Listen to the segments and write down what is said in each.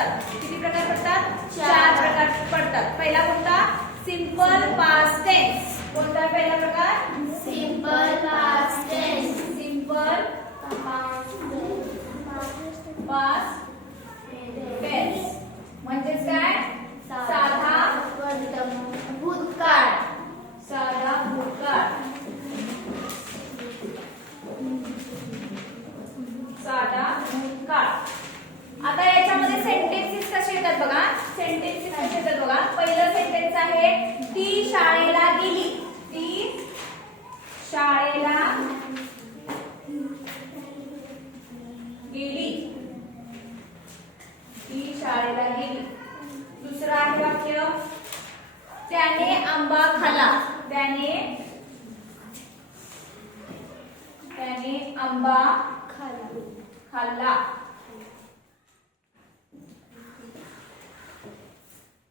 पडतात. किती प्रकार पडतात? चार. प्रकार पडतात. पहिला कोणता? सिंपल पास्ट टेन्स कोणता पहिला प्रकार? सिंपल पास्ट टेन्स म्हणजेच काय साधा भूतकाळ साधा भूतकाळ साधा भूतकाळ आता याच्यामध्ये सेंटेन्सेस कसे येतात बघा सेंटेन्सेस कसे येतात बघा. पहिलं सेंटेन्स आहे ती शाळेला गेली. ती शाळेला गेली. ती शाळेला गेली. दुसरं आहे वाक्य त्याने आंबा खाला त्याने त्याने आंबा खाला खाल्ला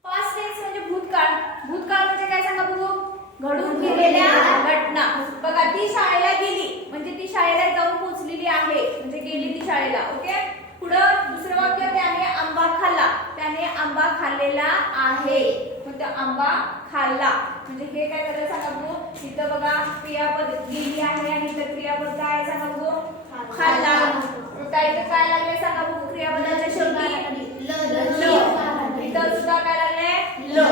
पास्ट टेन्स म्हणजे भूतकाळ भूतकाळ म्हणजे काय सांगा बघू घडून गेलेल्या घटना बघा ती शाळेला गेली. म्हणजे ती शाळेला जाऊन पोहोचलेली आहे. म्हणजे गेली ती शाळेला ओके? पुढं दुसरं वाक्य त्याने आंबा खाल्ला. त्याने आंबा खाल्लेला आहे. मग तो आंबा खाल्ला. म्हणजे हे काय करायला सांगा बघू. इथं बघा क्रियापद गेली आहे आणि इथं क्रियापद काय आहे सांगा बघू. खाल्ला. काय इथं काय लागले सांगा बघू. क्रियापदाच्या शेवटी ल इथं सुद्धा काय लागलंय ल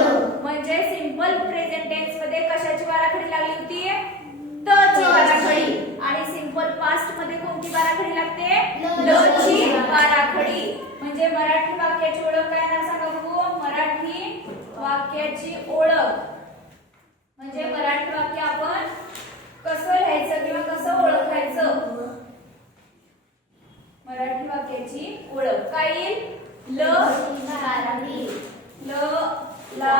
म्हणजे सिंपल प्रेझेंट टेन्समध्ये कशाची बाराखडी लागली होती त ची बाराखडी सिंपल पास्टमध्ये कोणती बाराखडी लागते? ल. ची बाराखडी. म्हणजे मराठी वाक्याची ओळख काय ना सांगा बघू. मराठी वाक्याची ओळख. म्हणजे मराठी वाक्य आपण कसं लिहायचं किंवा कसं ओळखायचं? मराठी वाक्याची ओळख. काय येईल? ल. ल. ला.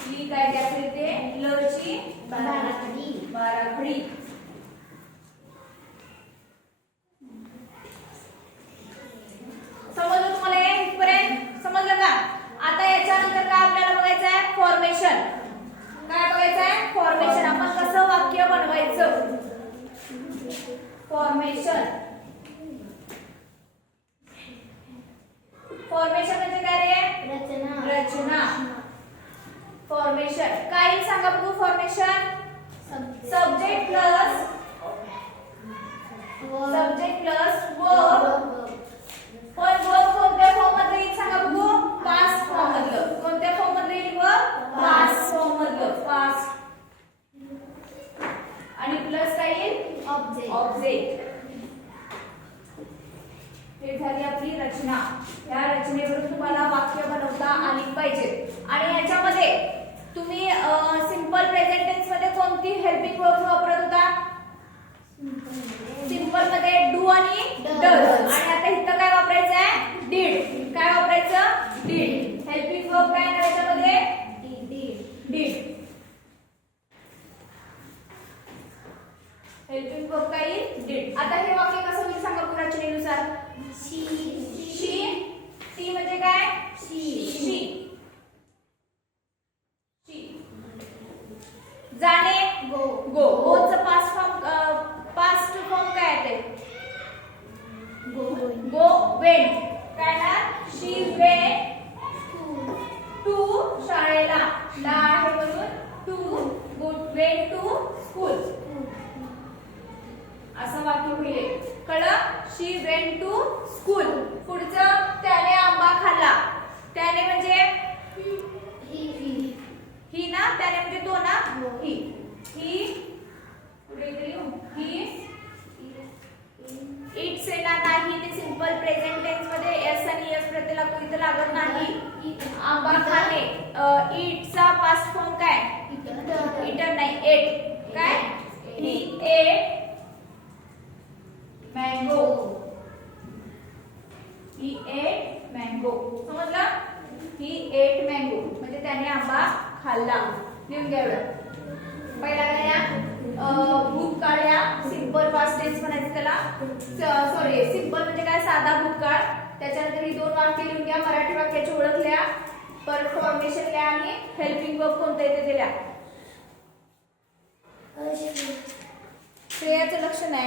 ही काय त्यात येते ल ची बाराखडी. समजलं तुम्हाला हे इथपर्यंत समजलं का आता याच्यानंतर काय आपल्याला बघायचं आहे फॉर्मेशन काय बघायचं आहे फॉर्मेशन आपण कसं वाक्य बनवायचं फॉर्मेशन फॉर्मेशन म्हणजे काय रे रचना फॉर्मेशन काय येईल सांगा बघू formation subject plus subject plus verb पण वर्ब कोणत्या फॉर्ममध्ये येईल सांगा बघू पास्ट फॉर्म मधलं कोणत्या फॉर्ममध्ये येईल वर्ब पास्ट फॉर्म मधलं पास्ट आणि प्लस काय येईल ऑब्जेक्ट हे झाली आपली रचना. या रचनेवरून तुम्हाला वाक्य बनवता आली पाहिजे. आणि याच्यामध्ये तुम्ही सिंपल प्रेझेंट टेन्समध्ये कोणती हेल्पिंग वर्ब वापरत होता? सिंपलमध्ये डू आणि. डज आणि आता इथं काय वापरायचं आहे डीड काय वापरायचं? डीड हेल्पिंग वर्ब काय याच्यामध्ये डीड हेल्पिंग वर्ब काय? डीड आता हे वाक्य कसं होईल सांगा बघू रचनेनुसार शी शी काय शी शी जाणे. गो. गो. गोचं पास्ट फॉर्म पास्ट फॉर्म काय ते गो. वेंट काय ना? शी वेंट टू शाळेला. ला आहे म्हणून to good went to school. असं वाक्य होईल. कळलं? She went to school. पुढचं त्याने आंबा खाल्ला. त्याने म्हणजे ही ना? त्याने म्हणजे तो ना? हो. ही. ही. पुढे ही. इट्स येणार नाही ते सिंपल प्रेझेंट टेन्समध्ये एस आणि एस प्रत्यय लागतो इथं लागत नाही. आंबा खाणे इटचा पास्ट फॉर्म काय? इटर नाही. एट. काय? He. Ate mango he ate mango समजलं ही एट मँगो म्हणजे त्याने आंबा खाल्ला. लिहून घ्या एवढं. पहिला काय भूतकाळ या सिंपल पास्ट टेन्स म्हणायचं त्याला. सॉरी सिंपल म्हणजे काय? साधा भूतकाळ त्याच्यानंतर ही दोन वाक्य लिहून घ्या. मराठी वाक्याची ओळख लिहा. परत फॉर्मेशन लिहा आणि हेल्पिंग वर्ब कोणतं येते ते लिहा. श्रेयाचं लक्ष नाही